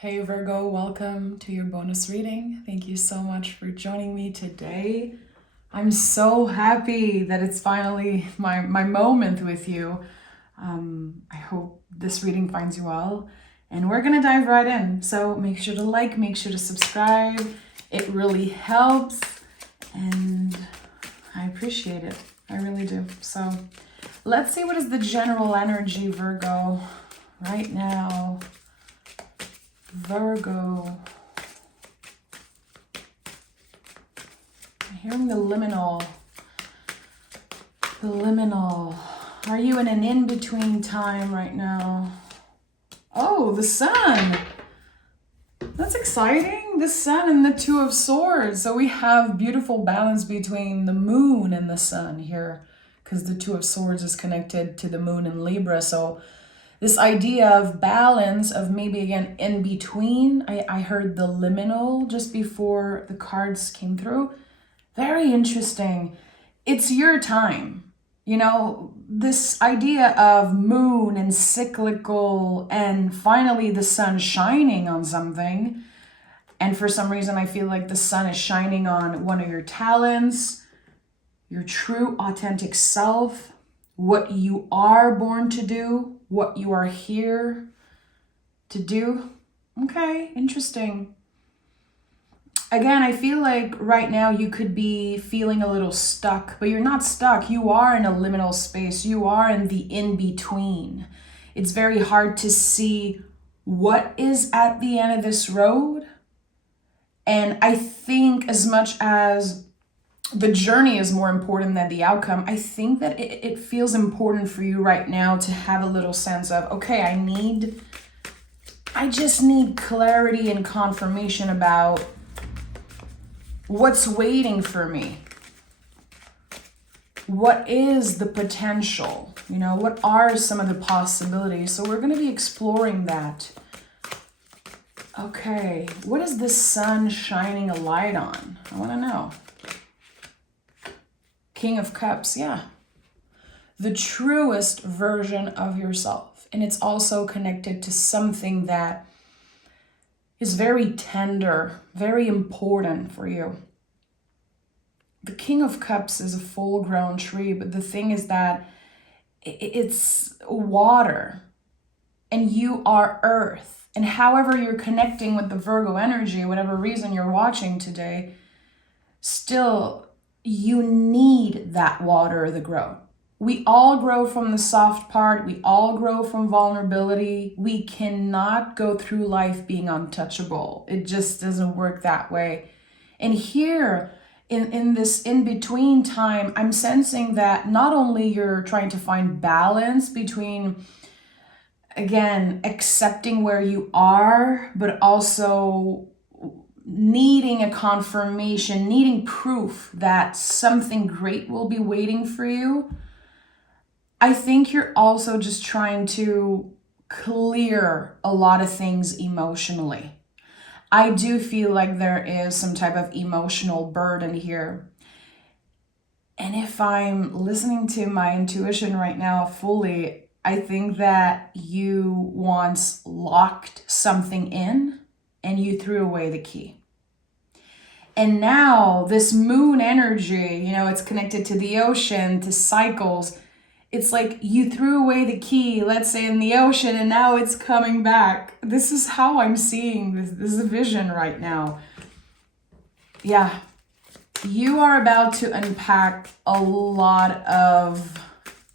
Hey Virgo, welcome to your bonus reading. Thank you so much for joining me today. I'm so happy that it's finally my moment with you. I hope this reading finds you well. And we're gonna dive right in. So make sure to like, make sure to subscribe. It really helps and I appreciate it. I really do. So let's see what is the general energy, Virgo, right now. Virgo. I'm hearing the liminal. The liminal. Are you in an in-between time right now? Oh, the sun. That's exciting. The sun and the Two of Swords. So we have beautiful balance between the moon and the sun here, because the Two of Swords is connected to the moon in Libra. So this idea of balance, of maybe again in between. I heard the liminal just before the cards came through. Very interesting. It's your time. You know, this idea of moon and cyclical and finally the sun shining on something. And for some reason, I feel like the sun is shining on one of your talents, your true authentic self, what you are born to do, what you are here to do. Okay, interesting. Again, I feel like right now you could be feeling a little stuck, but you're not stuck. You are in a liminal space. You are in the in-between. It's very hard to see what is at the end of this road. And I think as much as the journey is more important than the outcome, I think that it feels important for you right now to have a little sense of, okay, I just need clarity and confirmation about what's waiting for me. What is the potential? You know, what are some of the possibilities? So we're going to be exploring that. Okay, what is the sun shining a light on? I want to know. King of Cups, yeah. The truest version of yourself. And it's also connected to something that is very tender, very important for you. The King of Cups is a full-grown tree, but the thing is that it's water and you are earth. And however you're connecting with the Virgo energy, whatever reason you're watching today, still you need that water to grow. We all grow from the soft part. We all grow from vulnerability. We cannot go through life being untouchable. It just doesn't work that way. And here in this in-between time, I'm sensing that not only you're trying to find balance between, again, accepting where you are, but also needing a confirmation, needing proof that something great will be waiting for you. I think you're also just trying to clear a lot of things emotionally. I do feel like there is some type of emotional burden here. And if I'm listening to my intuition right now fully, I think that you once locked something in and you threw away the key. And now this moon energy, you know, it's connected to the ocean, to cycles. It's like you threw away the key, let's say in the ocean, and now it's coming back. This is how I'm seeing this. This is a vision right now. Yeah, you are about to unpack a lot of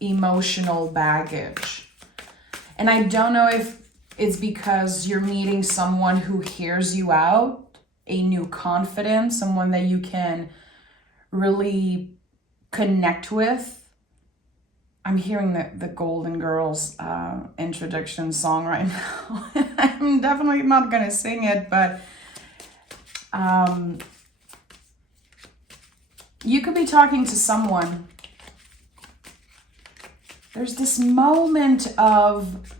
emotional baggage. And I don't know if it's because you're meeting someone who hears you out, a new confidence, someone that you can really connect with. I'm hearing the Golden Girls introduction song right now. I'm definitely not going to sing it, but you could be talking to someone. There's this moment of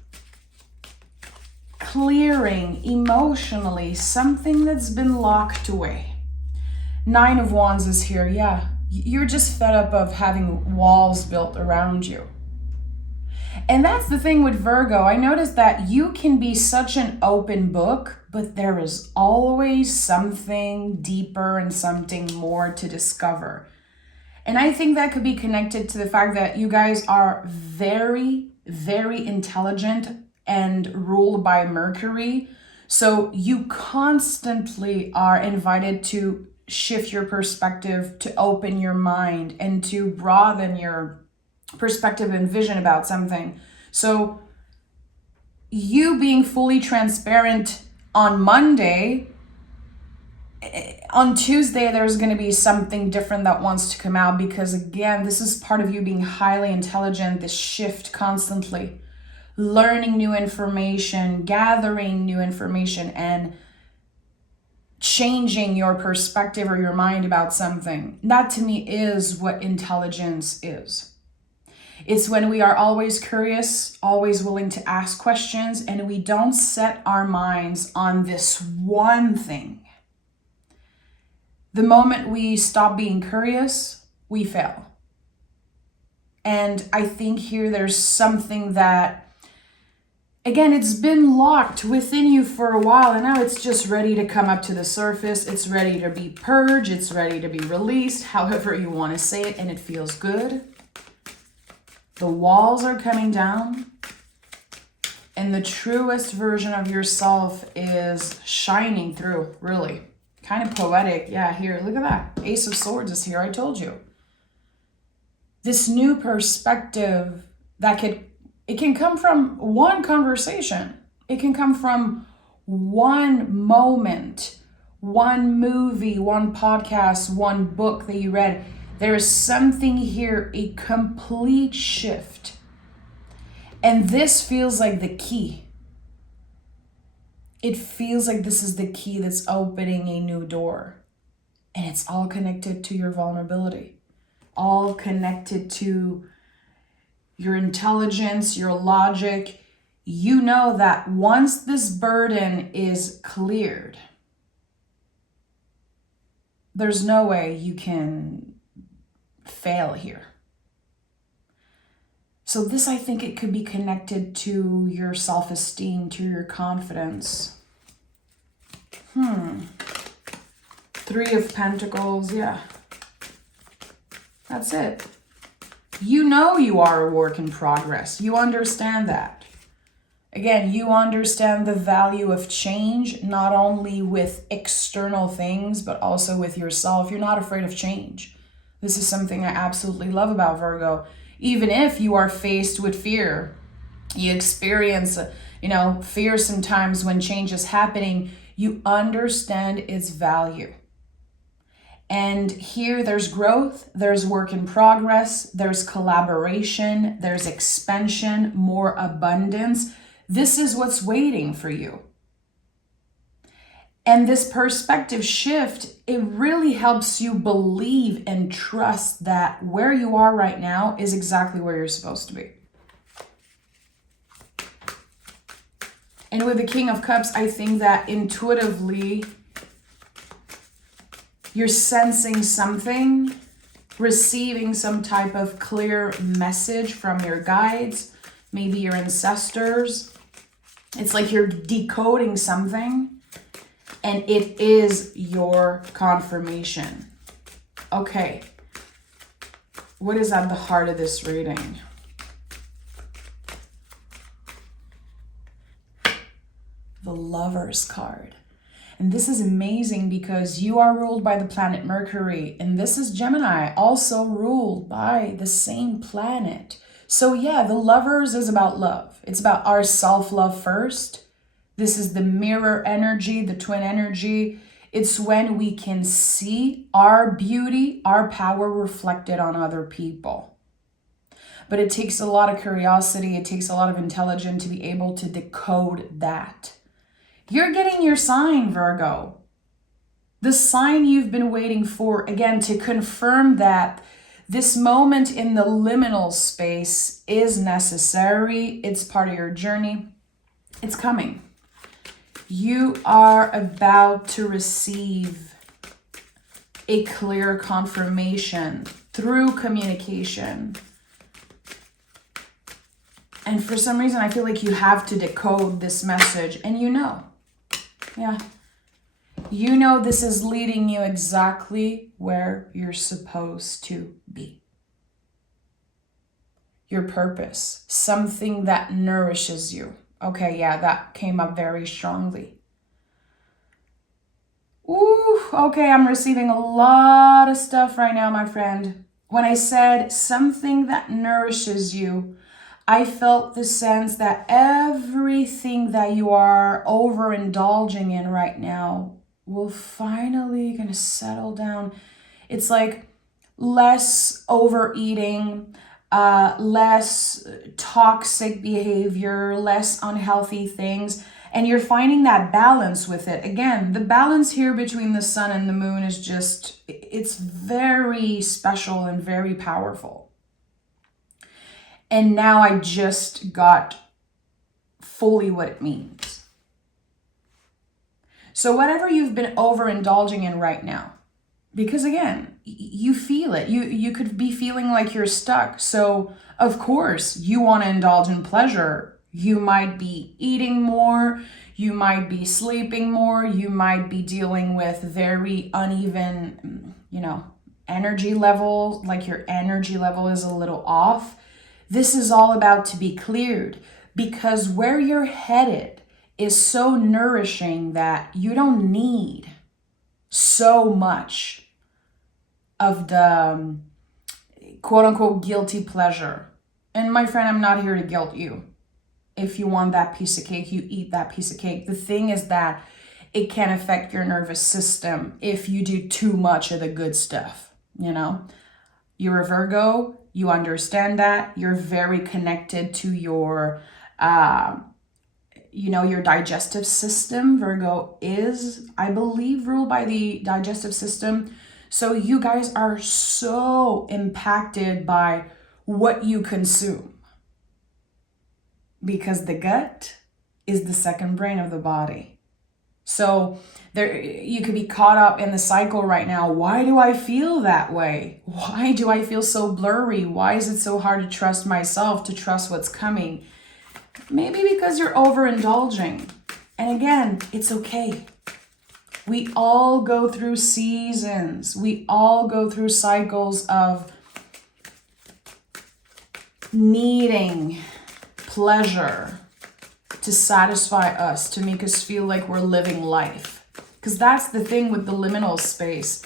clearing emotionally something that's been locked away. Nine of Wands is here, yeah. You're just fed up of having walls built around you. And that's the thing with Virgo. I noticed that you can be such an open book, but there is always something deeper and something more to discover. And I think that could be connected to the fact that you guys are very, very intelligent and ruled by Mercury. So you constantly are invited to shift your perspective, to open your mind, and to broaden your perspective and vision about something. So you being fully transparent on Monday, on Tuesday, there's going to be something different that wants to come out, because again, this is part of you being highly intelligent, this shift constantly, learning new information, gathering new information, and changing your perspective or your mind about something. That to me is what intelligence is. It's when we are always curious, always willing to ask questions, and we don't set our minds on this one thing. The moment we stop being curious, we fail. And I think here there's something that, again, it's been locked within you for a while, and now it's just ready to come up to the surface. It's ready to be purged. It's ready to be released, however you want to say it, and it feels good. The walls are coming down, and the truest version of yourself is shining through, really. Kind of poetic. Yeah, here, look at that. Ace of Swords is here, I told you. This new perspective that it can come from one conversation. It can come from one moment, one movie, one podcast, one book that you read. There is something here, a complete shift. And this feels like the key. It feels like this is the key that's opening a new door. And it's all connected to your vulnerability. All connected to your intelligence, your logic. You know that once this burden is cleared, there's no way you can fail here. So this, I think it could be connected to your self-esteem, to your confidence. Three of Pentacles, yeah. That's it. You know you are a work in progress. You understand that. Again, you understand the value of change, not only with external things, but also with yourself. You're not afraid of change. This is something I absolutely love about Virgo. Even if you are faced with fear, you experience, fear sometimes when change is happening, you understand its value. And here there's growth, there's work in progress, there's collaboration, there's expansion, more abundance. This is what's waiting for you. And this perspective shift, it really helps you believe and trust that where you are right now is exactly where you're supposed to be. And with the King of Cups, I think that intuitively you're sensing something, receiving some type of clear message from your guides, maybe your ancestors. It's like you're decoding something, and it is your confirmation. Okay, what is at the heart of this reading? The Lover's card. And this is amazing because you are ruled by the planet Mercury, and this is Gemini, also ruled by the same planet. So yeah, the Lovers is about love. It's about our self-love first. This is the mirror energy, the twin energy. It's when we can see our beauty, our power reflected on other people. But it takes a lot of curiosity. It takes a lot of intelligence to be able to decode that. You're getting your sign, Virgo. The sign you've been waiting for, again, to confirm that this moment in the liminal space is necessary. It's part of your journey. It's coming. You are about to receive a clear confirmation through communication. And for some reason, I feel like you have to decode this message. And you know. Yeah. You know this is leading you exactly where you're supposed to be. Your purpose. Something that nourishes you. Okay, yeah, that came up very strongly. Ooh, okay, I'm receiving a lot of stuff right now, my friend. When I said something that nourishes you, I felt the sense that everything that you are overindulging in right now will finally gonna settle down. It's like less overeating, less toxic behavior, less unhealthy things. And you're finding that balance with it. Again, the balance here between the sun and the moon is just, it's very special and very powerful. And now I just got fully what it means. So whatever you've been overindulging in right now, because again, you feel it. You could be feeling like you're stuck. So of course you want to indulge in pleasure. You might be eating more. You might be sleeping more. You might be dealing with very uneven, energy level, like your energy level is a little off. This is all about to be cleared because where you're headed is so nourishing that you don't need so much of the quote unquote guilty pleasure. And my friend, I'm not here to guilt you. If you want that piece of cake, you eat that piece of cake. The thing is that it can affect your nervous system if you do too much of the good stuff, You're a Virgo, you understand that. You're very connected to your, your digestive system. Virgo is, I believe, ruled by the digestive system. So you guys are so impacted by what you consume. Because the gut is the second brain of the body. So there, you could be caught up in the cycle right now. Why do I feel that way? Why do I feel so blurry? Why is it so hard to trust myself, to trust what's coming? Maybe because you're overindulging. And again, it's okay. We all go through seasons. We all go through cycles of needing pleasure to satisfy us, to make us feel like we're living life. Because that's the thing with the liminal space.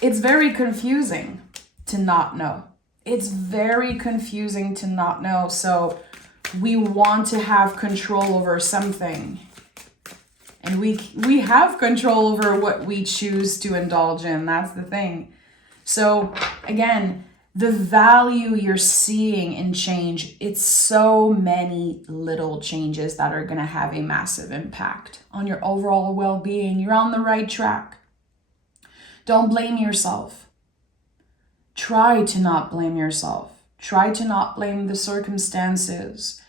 It's very confusing to not know. It's very confusing to not know. So we want to have control over something. And we have control over what we choose to indulge in. That's the thing. So again, the value you're seeing in change, it's so many little changes that are going to have a massive impact on your overall well-being. You're on the right track. Don't blame yourself. Try to not blame yourself. Try to not blame the circumstances.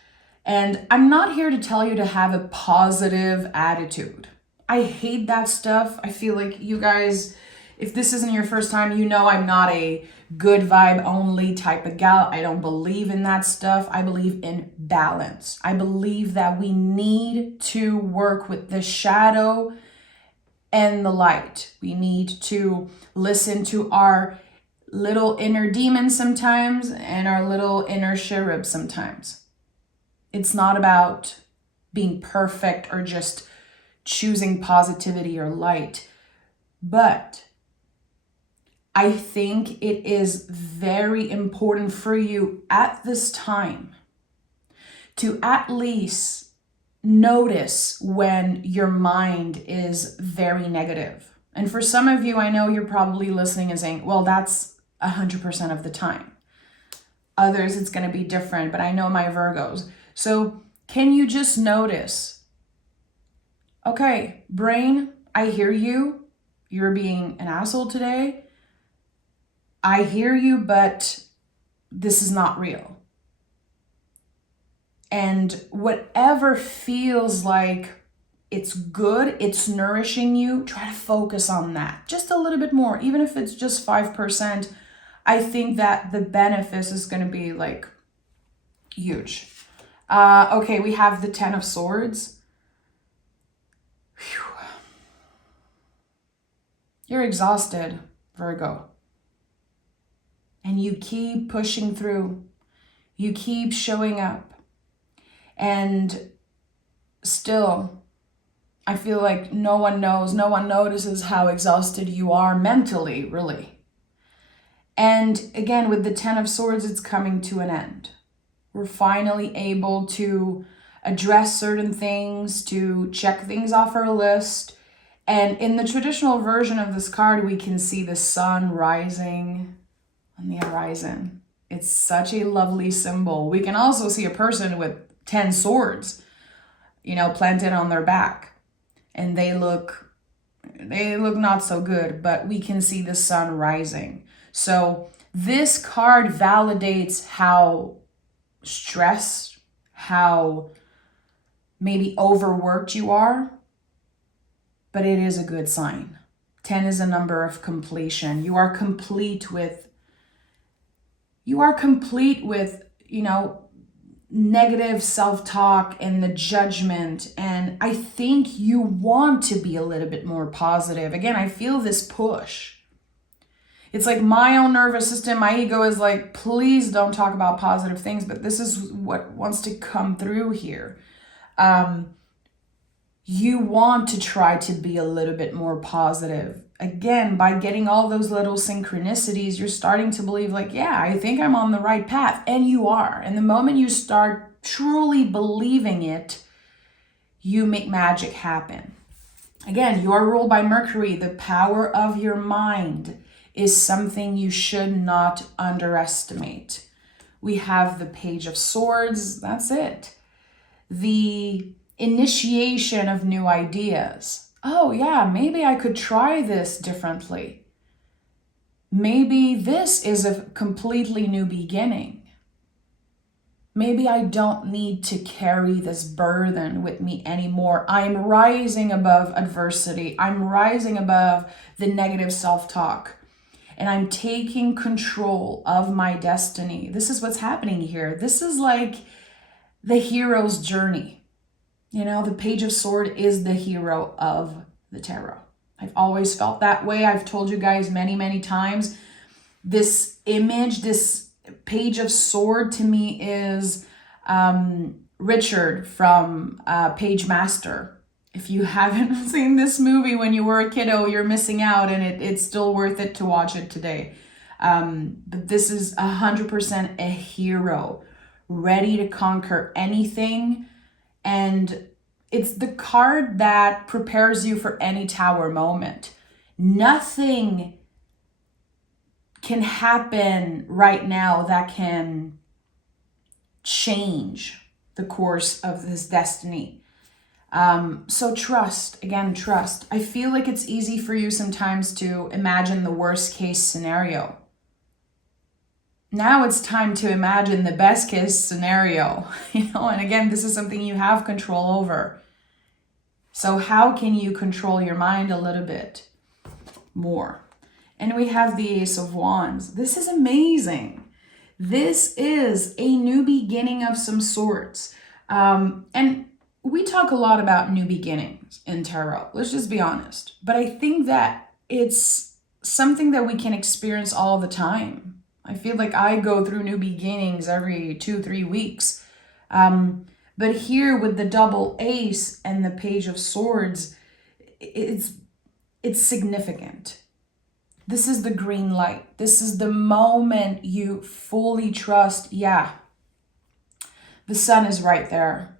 And I'm not here to tell you to have a positive attitude. I hate that stuff. I feel like you guys, if this isn't your first time, I'm not a good vibe only type of gal. I don't believe in that stuff. I believe in balance. I believe that we need to work with the shadow and the light. We need to listen to our little inner demons sometimes and our little inner cherub sometimes. It's not about being perfect or just choosing positivity or light, but I think it is very important for you at this time to at least notice when your mind is very negative. And for some of you, I know you're probably listening and saying, well, that's 100% of the time. Others, it's going to be different, but I know my Virgos. So can you just notice, okay, brain, I hear you. You're being an asshole today. I hear you, but this is not real. And whatever feels like it's good, it's nourishing you, try to focus on that just a little bit more. Even if it's just 5%, I think that the benefit is going to be like Huge. Okay, we have the Ten of Swords. Whew. You're exhausted, Virgo. And you keep pushing through. You keep showing up. And still, I feel like no one knows, no one notices how exhausted you are mentally, really. And again, with the Ten of Swords, it's coming to an end. We're finally able to address certain things, to check things off our list. And in the traditional version of this card, we can see the sun rising on the horizon. It's such a lovely symbol. We can also see a person with 10 swords, planted on their back. And they look not so good, but we can see the sun rising. So this card validates how stressed, how maybe overworked you are, but it is a good sign. 10 is a number of completion. You are complete with, negative self-talk and the judgment. And I think you want to be a little bit more positive. Again, I feel this push. It's like my own nervous system, my ego is like, please don't talk about positive things, but this is what wants to come through here. You want to try to be a little bit more positive. Again, by getting all those little synchronicities, you're starting to believe like, yeah, I think I'm on the right path. And you are. And the moment you start truly believing it, you make magic happen. Again, you are ruled by Mercury. The power of your mind is something you should not underestimate. We have the Page of Swords. That's it. The initiation of new ideas. Oh yeah, maybe I could try this differently. Maybe this is a completely new beginning. Maybe I don't need to carry this burden with me anymore. I'm rising above adversity. I'm rising above the negative self-talk. And I'm taking control of my destiny. This is what's happening here. This is like the hero's journey. The Page of Swords is the hero of the tarot. I've always felt that way. I've told you guys many, many times. This image, this Page of Swords to me is Richard from Page Master. If you haven't seen this movie when you were a kiddo, you're missing out, and it's still worth it to watch it today. But this is 100% a hero, ready to conquer anything. And it's the card that prepares you for any tower moment. Nothing can happen right now that can change the course of this destiny. So trust. I feel like it's easy for you sometimes to imagine the worst case scenario. Now it's time to imagine the best case scenario, and again, this is something you have control over. So how can you control your mind a little bit more? And we have the Ace of Wands. This is amazing. This is a new beginning of some sorts. And we talk a lot about new beginnings in tarot. Let's just be honest. But I think that it's something that we can experience all the time. I feel like I go through new beginnings every 2-3 weeks. But here with the double ace and the Page of Swords, it's significant. This is the green light. This is the moment you fully trust, yeah, the sun is right there.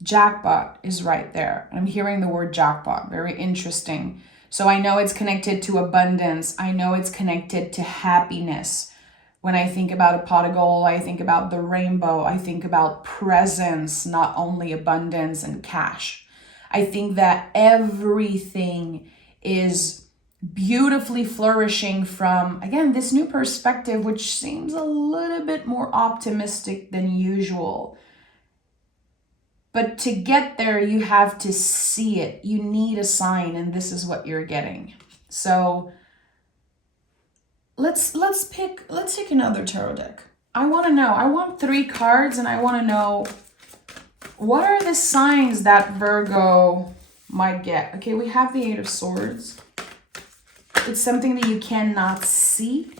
Jackpot is right there. I'm hearing the word jackpot, very interesting. So I know it's connected to abundance. I know it's connected to happiness. When I think about a pot of gold, I think about the rainbow. I think about presence, not only abundance and cash. I think that everything is beautifully flourishing from, again, this new perspective, which seems a little bit more optimistic than usual. But to get there, you have to see it. You need a sign, and this is what you're getting. So let's take another tarot deck. I want to know. I want 3 cards, and I want to know, what are the signs that Virgo might get? Okay, we have the 8 of Swords. It's something that you cannot see.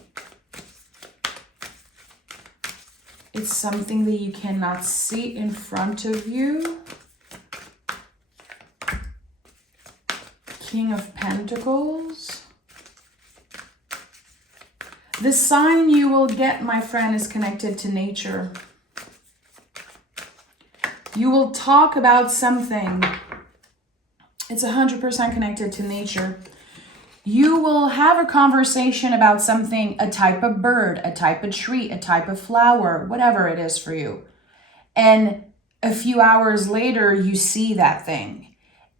It's something that you cannot see in front of you. King of Pentacles. The sign you will get, my friend, is connected to nature. You will talk about something. It's 100% connected to nature. You will have a conversation about something, a type of bird, a type of tree, a type of flower, whatever it is for you. And a few hours later, you see that thing.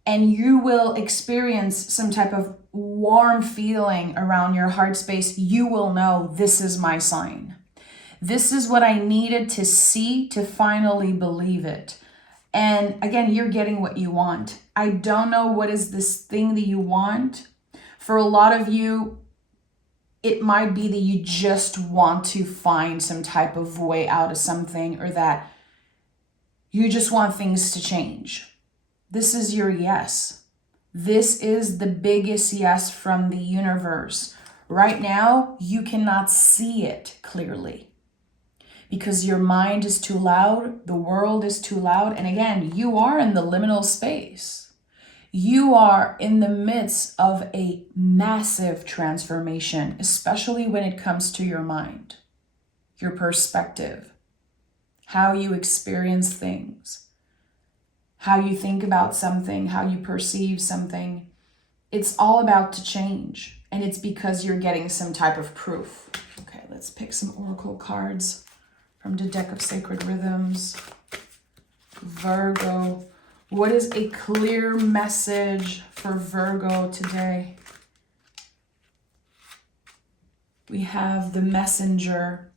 And you will experience some type of warm feeling around your heart space. You will know, this is my sign. This is what I needed to see to finally believe it. And again, you're getting what you want. I don't know what is this thing that you want. For a lot of you, it might be that you just want to find some type of way out of something, or that you just want things to change. This is your yes. This is the biggest yes from the universe. Right now, you cannot see it clearly because your mind is too loud, the world is too loud. And again, you are in the liminal space. You are in the midst of a massive transformation, especially when it comes to your mind, your perspective, how you experience things, how you think about something, how you perceive something. It's all about to change, and it's because you're getting some type of proof. Okay, let's pick some oracle cards from the deck of Sacred Rhythms. Virgo. What is a clear message for Virgo today? We have the Messenger.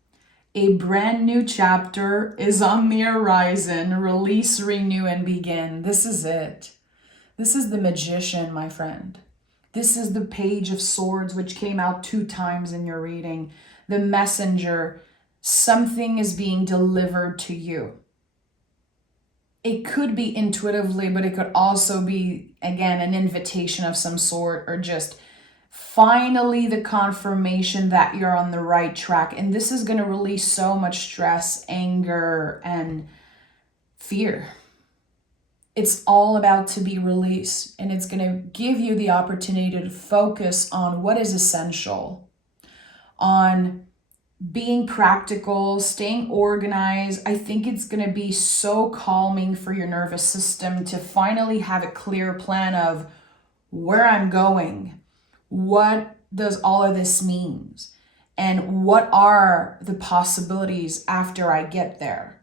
A brand new chapter is on the horizon. Release, renew, and begin. This is it. This is the Magician, my friend. This is the Page of Swords, which came out 2 times in your reading. The Messenger. Something is being delivered to you. It could be intuitively, but it could also be, again, an invitation of some sort, or just finally the confirmation that you're on the right track. And this is going to release so much stress, anger, and fear. It's all about to be released, and it's going to give you the opportunity to focus on what is essential, on being practical, staying organized. I think it's going to be so calming for your nervous system to finally have a clear plan of where I'm going. What does all of this mean? And what are the possibilities after I get there?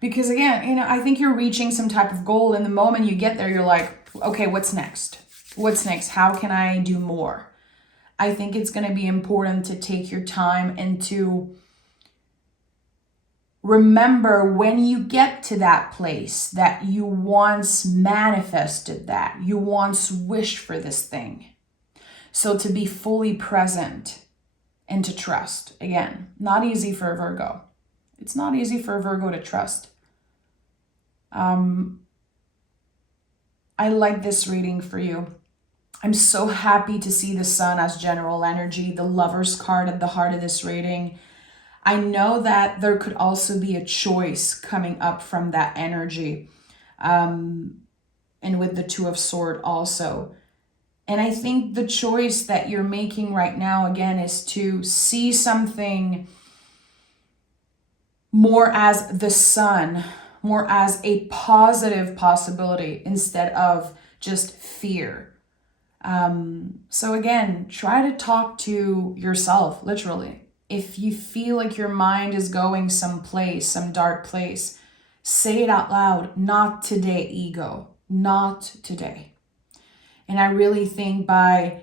Because again, I think you're reaching some type of goal, and the moment you get there, you're like, okay, what's next? What's next? How can I do more? I think it's going to be important to take your time and to remember when you get to that place that you once manifested, that you once wished for this thing. So to be fully present and to trust. Again, not easy for a Virgo. It's not easy for a Virgo to trust. I like this reading for you. I'm so happy to see the Sun as general energy, the Lover's card at the heart of this reading. I know that there could also be a choice coming up from that energy. And with the Two of Swords also. And I think the choice that you're making right now, again, is to see something more as the sun, more as a positive possibility instead of just fear. So again, try to talk to yourself, literally. If you feel like your mind is going someplace, some dark place, say it out loud. Not today, ego. Not today. And I really think by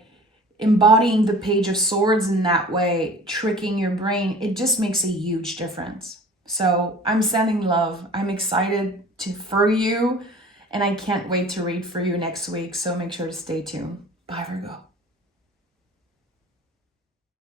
embodying the Page of Swords in that way, tricking your brain, it just makes a huge difference. So I'm sending love. I'm excited for you, and I can't wait to read for you next week. So make sure to stay tuned. Bye, Virgo.